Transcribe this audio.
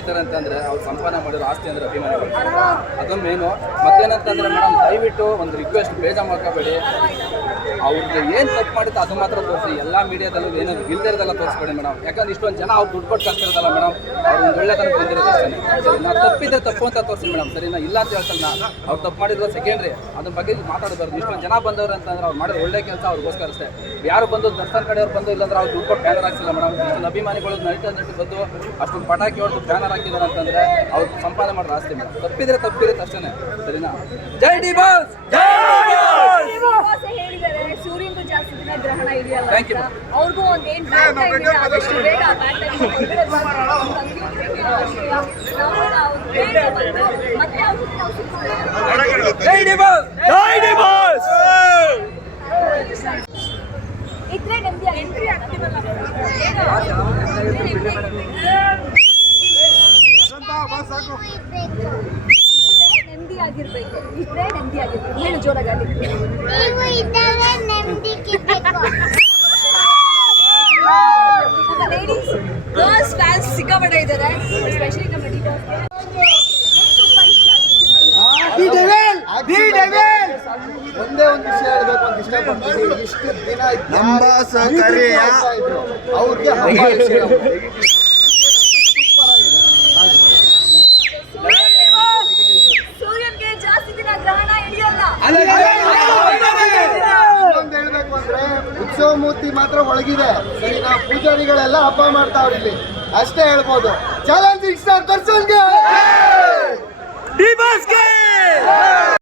ಇದ್ದಾರೆ ಅಂತಂದರೆ ಅವ್ರು ಸಂಪಾದನೆ ಮಾಡಿರೋ ಆಸ್ತಿ ಅಂದರೆ ಅಭಿಮಾನಿಗಳು, ಅದು ಮೇನು. ಮತ್ತೇನಂತಂದರೆ ಮೇಡಮ್, ದಯವಿಟ್ಟು ಒಂದು ರಿಕ್ವೆಸ್ಟ್, ಬೇಜಾರು ಮಾಡ್ಕೋಬೇಡಿ. ಅವ್ರಿಗೆ ಏನು ತಪ್ಪು ಮಾಡಿತ್ತು ಅದು ಮಾತ್ರ ತೋರಿಸಿ. ಎಲ್ಲ ಮೀಡಿಯಾದಲ್ಲೂ ಏನೋ ಇಲ್ದಿರೋದೆಲ್ಲ ತೋರಿಸ್ಬೇಡಿ ಮೇಡಮ್. ಯಾಕಂದ್ರೆ ಇಷ್ಟೊಂದು ಜನ ಅವ್ರು ದುಡ್ಡು ಕೊಟ್ಟು ಕಳ್ಸಿರೋದಲ್ಲ ಮೇಡಮ್, ಅವ್ರು ಒಂದು ಒಳ್ಳೆತನಕ್ಕೆ ಬಂದಿರೋದು ಅಷ್ಟೇ. ಸರಿ, ನಾವು ತಪ್ಪಿದ್ರೆ ತಪ್ಪು ಅಂತ ತೋರಿಸಿ ಮೇಡಮ್. ಸರಿನಾ? ಇಲ್ಲ ಅಂತ ಹೇಳ್ತಲ್ಲ, ಅವ್ರು ತಪ್ಪು ಮಾಡಿದ್ರೆ ಸೆಕೆಂಡ್ರಿ, ಅದ್ರ ಬಗ್ಗೆ ಮಾತಾಡಬಾರ್ದು. ಇಷ್ಟೊಂದು ಜನ ಬಂದವ್ರು ಅಂತಂದ್ರೆ ಅವ್ರು ಮಾಡಿರೋ ಒಳ್ಳೆ ಕೆಲಸ ಅವ್ರಿಗೋಸ್ಕರ ಅಷ್ಟೇ. ಯಾರು ಬಂದು ದರ್ಶನ್ ಕಡೆಯವ್ರು ಬಂದು ಇಲ್ಲಾಂದ್ರೆ ಅವ್ರು ದುಡ್ಡು ಕೊಟ್ಟು ಬ್ಯಾನರ್ ಹಾಕ್ಸಿಲ್ಲ ಮೇಡಮ್. ಇಷ್ಟೊಂದು ಅಭಿಮಾನಿಗಳು ನೈಟ್ ಬಂದು ಅಷ್ಟೊಂದು ಪಟಾಕಿ ಹೊಡೆದು ಬ್ಯಾನರ್ ಹಾಕಿದ್ದಾರೆ ಅಂತಂದ್ರೆ ಅವ್ರು ಸಂಪಾದನೆ ಮಾಡಿರೋ ಆಸ್ತಿ ಮೇಡಮ್. ತಪ್ಪಿದ್ರೆ ತಪ್ಪಿರುತ್ತೆ ಅಷ್ಟೇ. ಸರಿನಾ? ಜೈ ಡಿ ಬಾಸ್, ಜೈ ಹೇಳಿದ್ದಾರೆ ಸೂರ್ಯಂಗೂ ಜಾಸ್ತಿ ದಿನ ಗ್ರಹಣ ಇದೆಯಲ್ಲ, ಥ್ಯಾಂಕ್ ಯು. ಅವ್ರಿಗೂ ಒಂದು ಏನು ಆದಷ್ಟು ಬೇಗ ಜೈ ಡಿ ಬಾಸ್, ಜೈ ಡಿ ಬಾಸ್. ಇದ್ರೆ ನೆಮ್ಮದಿ ಎಂಟ್ರಿ ಆಗ್ತಿರಲ್ಲ. ನೆಮ್ಮದಿ ಆಗಿರ್ಬೇಕು, ಇದ್ರೆ ನೆಮ್ಮದಿ ಆಗಿರ್ಬೇಕು. ಹೇಳು ಜೋರಾಗಿ. ಲೇಡೀಸ್ ಗರ್ಲ್ಸ್ ಫ್ಯಾನ್ಸ್ ಸಿಕ್ಕಾಪಟ್ಟೆ ಇದ್ದಾರೆ, ಎಸ್ಪೆಷಲಿ ನಮ್ಮ ಡಿ ಬಾಸ್ಗೆ ಒಂದೇ ಒಂದು ವಿಷಯ ಹೇಳಬೇಕು ಅಂತ ಇಷ್ಟಪಡ್ತೀನಿ. ಇಷ್ಟು ದಿನ ಅವ್ರಿಗೆ ಸೂರ್ಯನ್ಗೆ ಜಾಸ್ತಿ ದಿನ ಗ್ರಹಣ ಹಿಡಿಯಲ್ಲ. ಇನ್ನೊಂದು ಹೇಳ್ಬೇಕು ಅಂದ್ರೆ ಉತ್ಸವ ಮೂರ್ತಿ ಮಾತ್ರ ಒಳಗಿದೆ. ಸರಿ, ನಾವು ಪೂಜಾರಿಗಳೆಲ್ಲ ಹಬ್ಬ ಮಾಡ್ತಾವ್ರಿ ಇಲ್ಲಿ, ಅಷ್ಟೇ ಹೇಳ್ಬೋದು. ಚಾಲೆಂಜಿಂಗ್ ಸ್ಟಾರ್ ದರ್ಶನ್ಗೆ